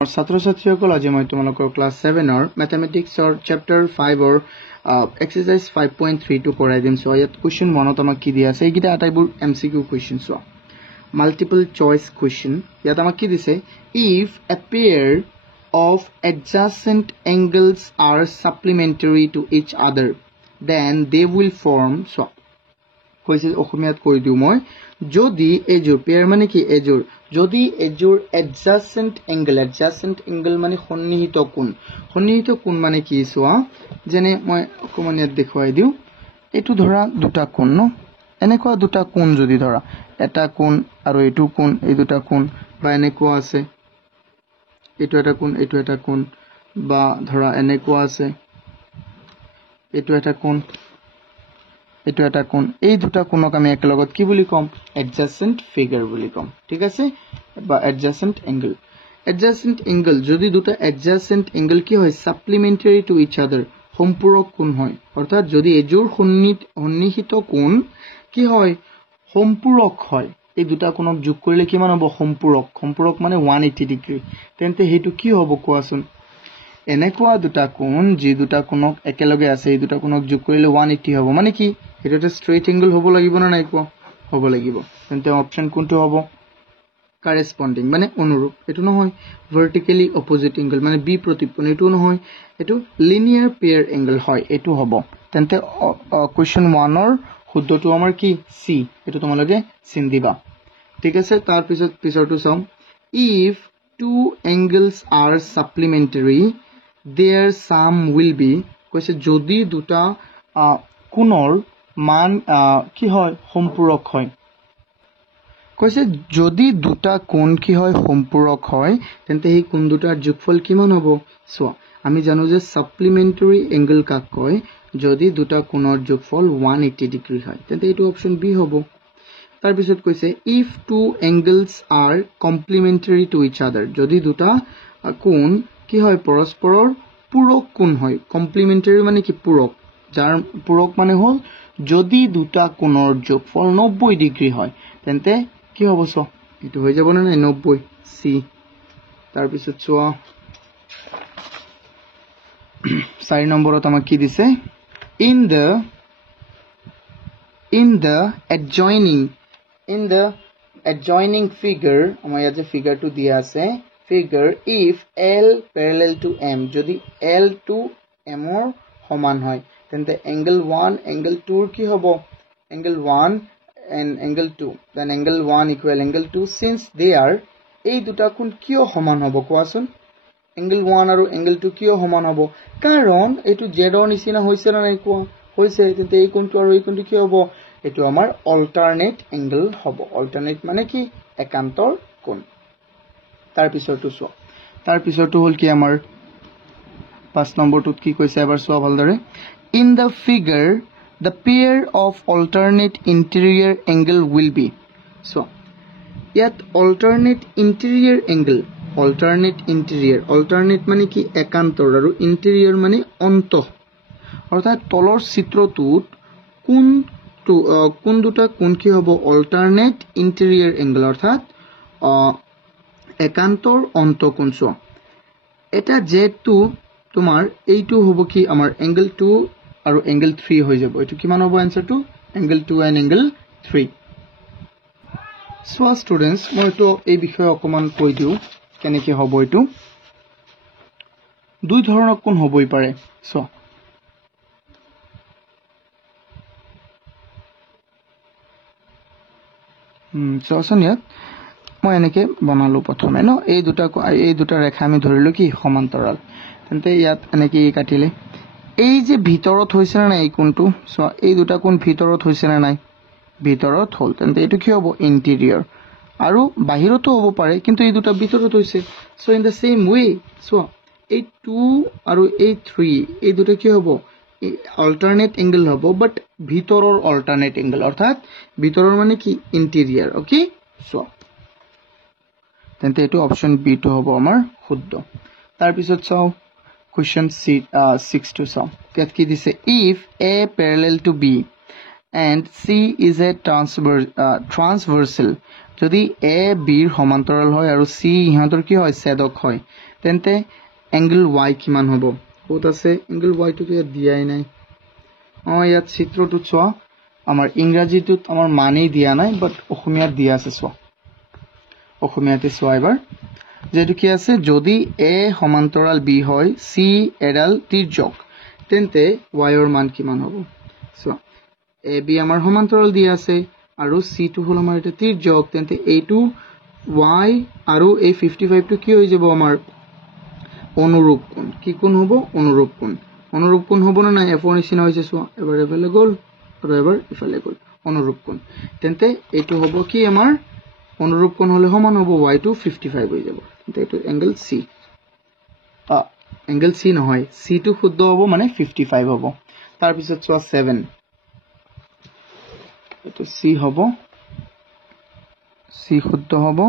ছাত্ৰ ছাত্ৰীসকল আজি মই তোমালোকৰ ক্লাছ 7 মেথমেটিক্সৰ চেপ্টাৰ 5 এক্সাৰসাইজ 5.3 কৰাই দিম। সো ইয়াত কোৱেশ্চন 1 আমাক কি দিয়া আছে, এইকেইটা আটাইবোৰ MCQ question. So multiple choice question. ইয়াত আমাক কি দিছে, if a pair of adjacent angles are supplementary to each other then they will form so কৈছে অসমীয়াত কৈ দিও মই, যদি এজোৰ পেয়াৰ মানে কি এজোৰ, যদি এজোৰ adjacent angle মানে সন্নিহিত কোণ মানে কি চোৱা, যেনে মই অসমীয়াত দেখুৱাই দিও, এটো ধৰা দুটা কোণ ন, এনেকুৱা দুটা কোণ যদি ধৰা এটা কোণ আৰু এটো কোণ, এই দুটা কোণ বা এনেকুৱা আছে, এটো এটা কোণ বা ধৰা এনেকুৱা আছে, এটো এটা কোণ এই দুটা কোণক আমি একেলগত কি বুলি কম, adjacent figure বুলি কম, ঠিক আছে, বা adjacent angle যদি দুটা adjacent angle কি হয়, supplementary to each other সম্পূৰক কোণ হয়, অৰ্থাৎ যদি এজোৰ সন্নিহিত কোণ কি হয়, সম্পূৰক হয়, এই দুটা কোণক যোগ কৰিলে কিমান হ'ব, সম্পূৰক মানে 180 ডিগ্ৰী, তেন্তে হেতু কি হ'ব কোৱাচোন, এনেকুৱা দুটা কোণ যি দুটা কোণক একেলগে আছে, এই দুটা কোণক যোগ কৰিলে 180 হ'ব, মানে কি এটা এটা স্ট্ৰেইট এংগল হ'ব লাগিব না নাই কোৱা, হ'ব লাগিব, তেন্তে অপচন কোনটো হ'ব, কাৰেসপন্ডিং মানে অনুৰূপ, এটো নহয় ভাৰ্টিক্যালি অপোজিট এংগল মানে বি প্ৰতিপন্ন, এটো নহয়, এটো লিনিয়াৰ পেয়াৰ এংগল হয়, এটো হ'ব, তেন্তে কোৱেশ্চন 1 ৰ শুদ্ধটো আমাৰ কি সি, এটো তোমালোকে চিন দিবা, ঠিক আছে। তাৰ পিছৰটো চাও, if two angles are supplementary their sum will be, কৈছে যদি দুটা কোণৰ মান কি হয়, সম্পূৰক হয়, কৈছে যদি দুটা কোণ কি হয়, সম্পূৰক হয়, তেন্তে এই কোণ দুটাৰ যোগফল কিমান হ'ব, চোৱা আমি জানো যে সাপ্লিমেন্টাৰী এংগল কাক কয়, যদি দুটা কোণৰ যোগফল 180 ডিগ্ৰী হয়, তেন্তে এইটো অপচন বি হ'ব। তাৰ পিছত কৈছে if two angles are complementary to each other, যদি দুটা কোণ কি হয়, পৰস্পৰৰ পূৰক কোণ হয়, কমপ্লিমেন্টাৰী মানে কি পূৰক, যাৰ পূৰক মানে হ'ল যদি দুটা কোণৰ যোগফল 90 ডিগ্ৰী হয়, তেন্তে কি হ'ব, চোৱা এটো হৈ যাব না নাই 90 সি। তাৰ পিছত চোৱা 4 নম্বৰত আমাক কি দিছে, in the adjoining figure, আমাৰ ইয়াত যে ফিগাৰটো দিয়া আছে, figure if L parallel to M, যদি L to M ৰ সমান হয়, তেন্তে angle 1 angle 2 ৰ কি হ'ব, angle 1 and angle 2, then angle 1 equal angle 2, since they are, এই দুটা কোণ কিয় সমান হ'ব কোৱাচোন, angle 1 আৰু angle 2 কিয় সমান হ'ব, কাৰণ এটো z ৰ নিচিনা হৈছে না নাই কোৱা, হৈছে, তেন্তে এই কোণটো আৰু এই কোণটো কি হ'ব, এটো আমাৰ অল্টাৰনেট এংগল হ'ব, অল্টাৰনেট মানে কি একান্তৰ কোণ। তাৰ পিছৰটো চোৱা, তাৰ পিছৰটো হ'ল কি আমাৰ 5 নম্বৰটোত কি কৈছে, এবাৰ চোৱা ভালদৰে, in the figure the pair of alternate interior angle will be, so ইয়াত alternate interior angle, alternate মানে কি একান্তৰ, আৰু interior মানে অন্ত, অৰ্থাৎ তলৰ চিত্ৰটোত কোন দুটা কোণ কি হ'ব, alternate interior angle, অৰ্থাৎ একান্তৰ অন্ত কোণ। চোৱা এটা যেটো তোমাৰ এইটো হ'ব কি আমাৰ angle 2 আৰু angle 3 হৈ যাব, এটো কিমান হ'ব আনসাৰটো, angle 2 and angle 3। চোৱা ষ্টুডেন্টস, মই তো এই বিষয়ে অকমান কৈ দিও কেনেকৈ হ'ব, এটো দুই ধৰণৰ কোণ হ'বই পাৰে। চোৱা চোৱাচোন, ইয়াত মই এনেকে বনালো প্ৰথমে ন, এই দুটা ৰেখা আমি ধৰিলো কি সমান্তৰাল, তেন্তে ইয়াত এনেকে কাটিলে, এই যে ভিতৰত হৈছে না নাই এই কোণটো, চোৱা এই দুটা কোণ ভিতৰত হৈছে না নাই, ভিতৰত হ'ল, তেন্তে এইটো কি হ'ব, ইন্টেৰিয়ৰ, আৰু বাহিৰতো হ'ব পাৰে, কিন্তু এই দুটা ভিতৰত হৈছে। So in the same way চোৱা এই 2 আৰু এই 3 এই দুটা কি হ'ব, অল্টাৰনেট এংগল হ'ব, বাট ভিতৰৰ অল্টাৰনেট এংগল, অৰ্থাৎ ভিতৰৰ মানে কি ইন্টেৰিয়ৰ, ওকে। চোৱা তেন্তে এইটো অপচন বি টো হ'ব আমাৰ শুদ্ধ। তাৰ পিছত চাও কোৱেশ্চন 6 টো চাও, ইয়াত কি দিছে, if A parallel to B and C is a transversal, যদি A B ৰ সমান্তৰাল হয় আৰু C ইহঁতৰ কি হয়, ছেদক হয়, তেন্তে এংগল y কিমান হ'ব ক'ত আছে এংগল y টো ইয়াত দিয়াই নাই ইয়াত চিত্ৰটো চোৱা আমাৰ ইংৰাজীটোত আমাৰ মানেই দিয়া নাই বাট অসমীয়াত দিয়া আছে চোৱা অসমীয়াতে চোৱা এবাৰ যেটো কি আছে যদি a সমান্তৰাল b হয় c এডাল তিৰ্যক তেন্তে y ৰ মান কিমান হ'ব চোৱা a b আমাৰ সমান্তৰাল দিয়া আছে আৰু c টো হল আমাৰ এটা তিৰ্যক তেন্তে এইটো y আৰু এই 55 টো কি হৈ যাব আমাৰ অনুৰূপ কোণ কি কোণ হ'ব অনুৰূপ কোণ হ'ব না নাই f ৰ নিচিনা হৈছে চোৱা এবাৰ এফালে গ'ল আৰু এবাৰ ইফালে গ'ল অনুৰূপ কোণ তেন্তে এইটো হ'ব কি আমাৰ অনুৰূপ কোণ হলে সমান হ'ব y টো 55 হৈ যাব তেন্তে এইটো এংগল c এংগল c নহয় c টো শুদ্ধ হ'ব মানে 55 হ'ব তাৰ পিছত চোৱা 7 এইটো c হ'ব c শুদ্ধ হ'ব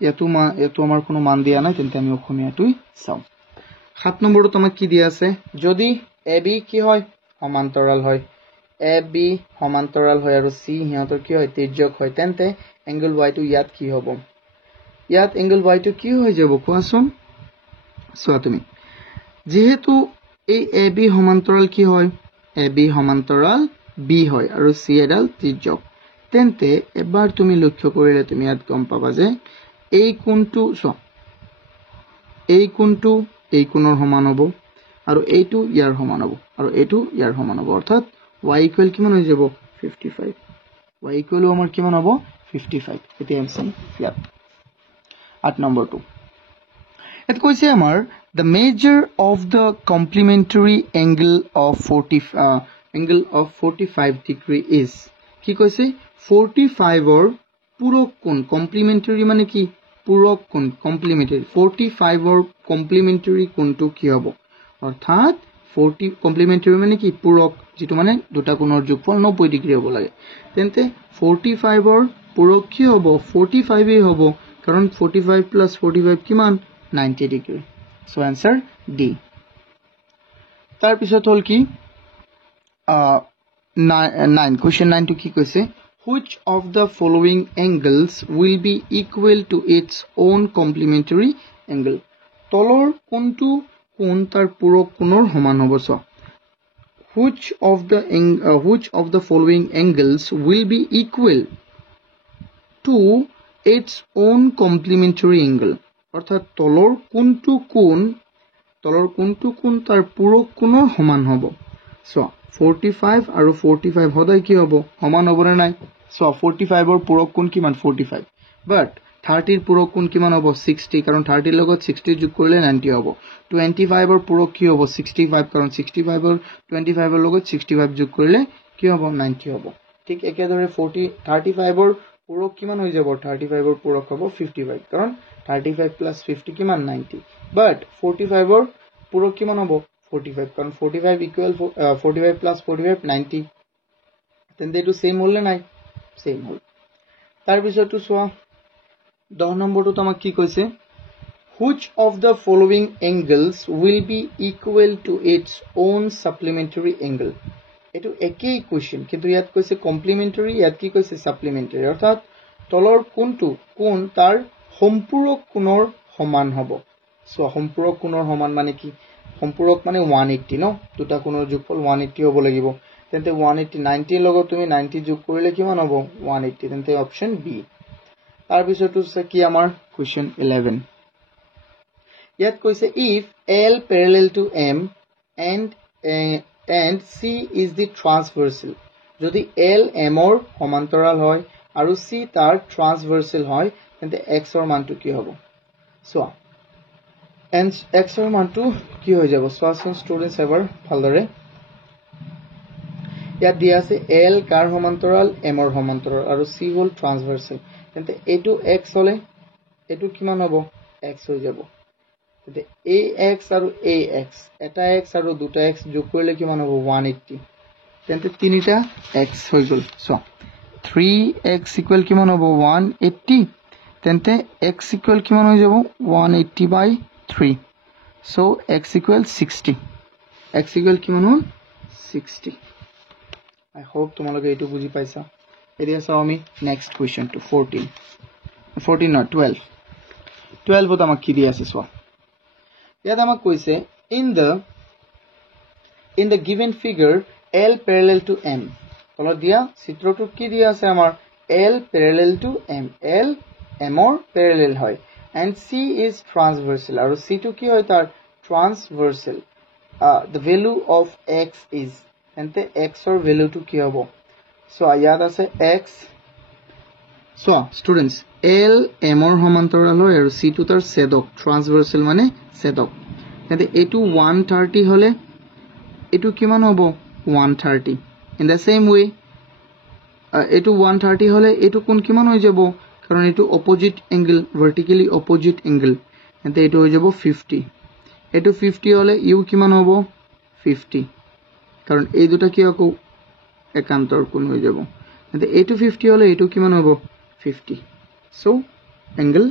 এটো আমাৰ কোনো মান দিয়া নাই তেন্তে আমি অসমীয়াটোই চাও 7 নম্বৰটো তোমাক কি দিয়া আছে যদি ab কি হয় সমান্তৰাল হয় ab সমান্তৰাল হয় আৰু c হিহঁতৰ কি হয় তিৰ্যক হয় তেন্তে এংগল y টো ইয়াত কি হ'ব ইয়াত এংগল y টো কি হৈ যাব কোৱাচোন চোৱা তুমি যেহেতু এই ab সমান্তৰাল কি হয় ab সমান্তৰাল b হয় আৰু c এডাল তিৰ্যক তেন্তে এবাৰ তুমি লক্ষ্য কৰিলে তুমি ইয়াত গম পাবা যে এই কোণটো চোৱা এই কোণটো এই কোণৰ সমান হ'ব আৰু এইটো ইয়াৰ সমান হ'ব আৰু এইটো ইয়াৰ সমান হ'ব অৰ্থাৎ y ইকুৱেল কিমান হৈ যাব 55 y ইকুৱেল আমাৰ কিমান হ'ব 55 এতিয়া এনসাৰ ইয়াত 8 নম্বৰটো এত কৈছে আমাৰ the measure of the complementary angle of 45 degree is কি কৈছে 45 ৰ পূৰক কোণ কমপ্লিমেন্টাৰী মানে কি পূৰক কোণ কমপ্লিমেন্টাৰী 45 ৰ কমপ্লিমেন্টাৰী কোণটো কি হ'ব অৰ্থাৎ 40 কমপ্লিমেন্টাৰী মানে কি পূৰক যেটো মানে দুটা কোণৰ যোগফল 90 ডিগ্ৰী হ'ব লাগে তেন্তে 45 ৰ পূৰক কি হ'ব 45 এ হ'ব কাৰণ 45 plus 45 কিমান 90 ডিগ্ৰী সো आंसर ডি তাৰ পিছত হল কি 9 question 9 to কি কৈছে which of the following angles will be equal to its own complementary angle তলৰ কোণটো কোণ তাৰ পূৰক কোণৰ সমান হ'ব চ which of the following angles will be equal to its own complementary angle অৰ্থাৎ তলৰ কোণটো কোণ তাৰ পূৰক কোণৰ সমান হ'ব চ 45 আৰু 45 হদাই কি হ'ব সমান হ'ব না নাই চ 45 ৰ পূৰক কোণ কিমান 45 বাট 30 ৰ পূৰক কোণ কিমান হ'ব 60 কাৰণ 30 ৰ লগত 60 যোগ কৰিলে 90 হ'ব 25 ৰ পূৰক কি হ'ব 65 কাৰণ 65 ৰ 25 ৰ লগত 65 যোগ কৰিলে কি হ'ব 90 হ'ব ঠিক একেদৰে 35 ৰ পূৰক কিমান হৈ যাব 35 ৰ পূৰক হ'ব 55 কাৰণ 35 plus 50 কিমান 90 but 45 ৰ পূৰক কিমান হ'ব 45 কাৰণ 45 equal 45 plus 45 90 তেন্তে এটো সেম হল নাই সেম হল তাৰ পিছতো সোৱা 10 নম্বৰটো তোমাক কি কৈছে which of the following angles will be equal to its own supplementary angle এটো একই কোৱেশ্চন কিন্তু ইয়াত কৈছে কমপ্লিমেন্টাৰী ইয়াত কি কৈছে সাপ্লিমেন্টাৰী অৰ্থাৎ তলৰ কোণটো কোণ তাৰ সম্পূৰক কোণৰ সমান হ'ব সো সম্পূৰক কোণৰ সমান মানে কি সম্পূৰক মানে 180 ন দুটা কোণৰ যোগফল 180 হ'ব লাগিব তেন্তে 180 90 লগত তুমি 90 যোগ কৰিলে কিমান হ'ব 180 তেন্তে অপচন বি তাৰ পিছতো কি আমাৰ কোৱেশ্চন 11 ইয়াত কৈছে if L parallel to M and C is the transversal যদি L M ৰ সমান্তৰাল হয় আৰু C তাৰ transversal হয় তেন্তে x ৰ মানটো কি হ'ব সোৱা x ৰ মানটো কি হৈ যাব সোৱাচোন ষ্টুডেন্টস এবাৰ ভালদৰে ইয়াত দিয়া আছে L কাৰ সমান্তৰাল M ৰ সমান্তৰাল আৰু C হল ট্ৰান্সভাৰ্সাল তেন্তে এটো x হলে এটো কিমান হ'ব x হৈ যাব তেন্তে ax আৰু ax এটা x আৰু দুটা x যোগ কৰিলে কিমান হ'ব 180 তেন্তে তিনিটা x হৈ গল সো 3x ইকুৱেল কিমান হ'ব 180 তেন্তে x ইকুৱেল কিমান হৈ যাব 180/3 so x equal 60 x equal কিমান হ'ল 60 I hope তোমালোকে এটো বুজি পাইছা এতিয়া চাও আমি নেক্সট কোৱেশ্চন টু 14 not 12 ত আমাক কি দিয়া আছে সোৱা ইয়াত আমাক কৈছে in the given figure L parallel to M তলত দিয়া চিত্ৰটোত কি দিয়া আছে আমাৰ L parallel to M L M or parallel হয় and C is transversal আৰু C to কি হয় তাৰ transversal the value of X is তেন্তে X or value to কি হ'ব so ইয়াত আছে X so students L M or সমান্তৰাল হয় আৰু C to তাৰ ছেদক transversal মানে ছেদক তেন্তে এটো 130 হলে এটো কিমান হ'ব 130 in the same way এটো 130 হলে এটো কোন কিমান হৈ যাব কারণ এটো opposite angle vertically opposite angle এতে এটো হৈ যাব 50 এটো 50 হলে ইউ কিমান হ'ব 50 কারণ এই দুটা কি আকো একান্তৰ কোণ হৈ যাব এতে এটো 50 হলে এটো কিমান হ'ব 50 সো অ্যাঙ্গেল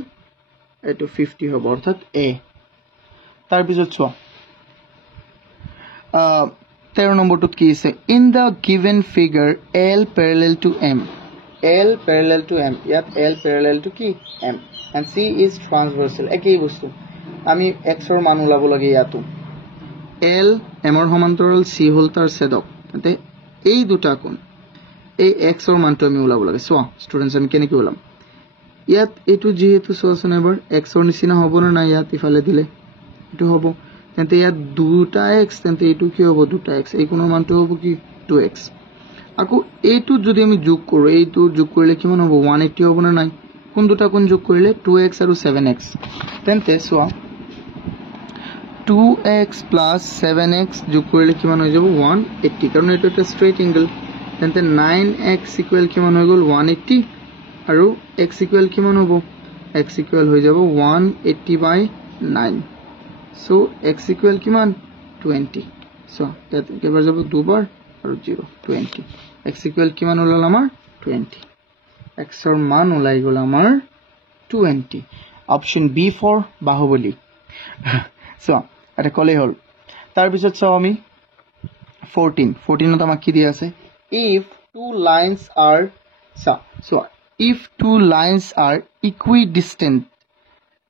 এটো 50 হ'ব অর্থাৎ এ তার পিছত চোৱা 13 নম্বৰটোত কি আছে in the given figure L parallel to M L parallel to M ইয়াত L parallel to কি M and C is transversal একই বস্তু আমি x এর মান উলাব লাগে ইয়াতো L M এর সমান্তরাল C হল তার ছেদক মানে এই দুটা কোণ এই x এর মানটো আমি উলাব লাগে সো স্টুডেন্টস আমি কেনে কি উলাম ইয়াত এটো যেহেতু সোয়াসন এবাৰ x এর নিচিনা হ'ব না ইয়াত ইফালে দিলে এটো হ'ব তেন্তে ইয়াত দুটা x তেন্তে এটো কি হ'ব দুটা x এই কোণৰ মানটো হ'ব কি 2x আকো এইটো যদি আমি যোগ কৰো এইটো যোগ কৰিলে কিমান হ'ব 180 হ'ব না নাই কোন দুটা কোণ যোগ কৰিলে 2x আৰু 7x তেন্তে সোয়া 2x + 7x যোগ কৰিলে কিমান হৈ যাব 180 কাৰণ এটো এটা স্ট্ৰেইট অ্যাঙ্গেল তেন্তে 9x = কিমান হৈ গল 180 আৰু x = কিমান হ'ব x = হৈ যাব 180/9 so x = কিমান 20 so ইয়াত কেবাৰ যাব দুবাৰ আৰু 0 20 x = কিমান ওলাল আমাৰ 20 x এর মান ওলাই গল আমার 20 option B for Baahubali so এটা কলে হল তার পিছত চাও আমি 14 ত আমাক কি দিয়া আছে if two lines are so if two lines are equidistant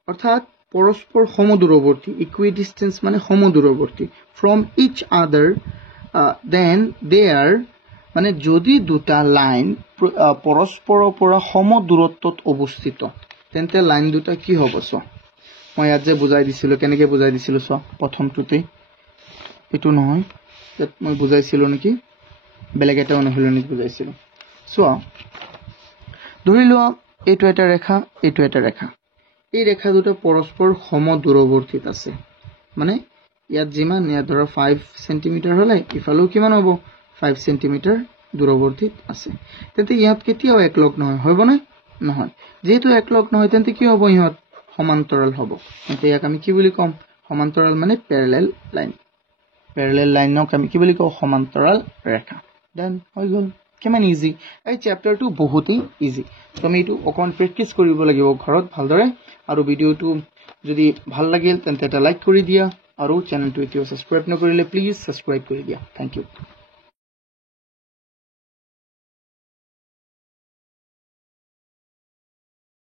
অর্থাৎ পরস্পর সমদূরবর্তী equidistant মানে সমদূরবর্তী from each other then they are মানে যদি দুটা লাইন পৰস্পৰৰ পৰা সমদূৰত্বত অৱস্থিত তেন্তে লাইন দুটা কি হ'ব সো মই আজি বুজাই দিছিলো কেনেকৈ বুজাই দিছিলো সো প্ৰথমটোতে এটো নহয় মই বুজাইছিলো নেকি বেলেগ এটা অনুশীলন বুজাইছিলো সো ধৰি লোৱা এটো এটা ৰেখা এটো এটা ৰেখা এই ৰেখা দুটা পৰস্পৰ সমদূৰৱৰ্তীত আছে মানে ইয়াত যিমান ইয়া ধৰা 5 সেন্টিমিটাৰ হলে ইফালেও কিমান হ'ব 5 সেন্টিমিটাৰ দূৰৱৰ্তীত আছে তেন্তে ইয়াত কেতিয়াও একলগ নহয় হ'ব না নহয় যেহেতু একলগ নহয় তেন্তে কি হ'ব ইহত সমান্তৰাল হ'ব তেন্তে ইয়াক আমি কি বুলি কম সমান্তৰাল মানে প্যাৰালেল লাইনক আমি কি বুলি কওঁ সমান্তৰাল ৰেখা দেন হৈ গল কিমান ইজি এই চ্যাপ্টাৰটো বহুতই ইজি তুমি এটো অকন প্ৰেক্টিস কৰিব লাগিব ঘৰত ভালদৰে আৰু ভিডিওটো যদি ভাল লাগিল তেন্তে এটা লাইক কৰি দিয়া আৰু চেনেলটো এতিয়া সাবস্ক্ৰাইব নকৰিলে প্লিজ সাবস্ক্ৰাইব কৰি দিয়া থ্যাংক ইউ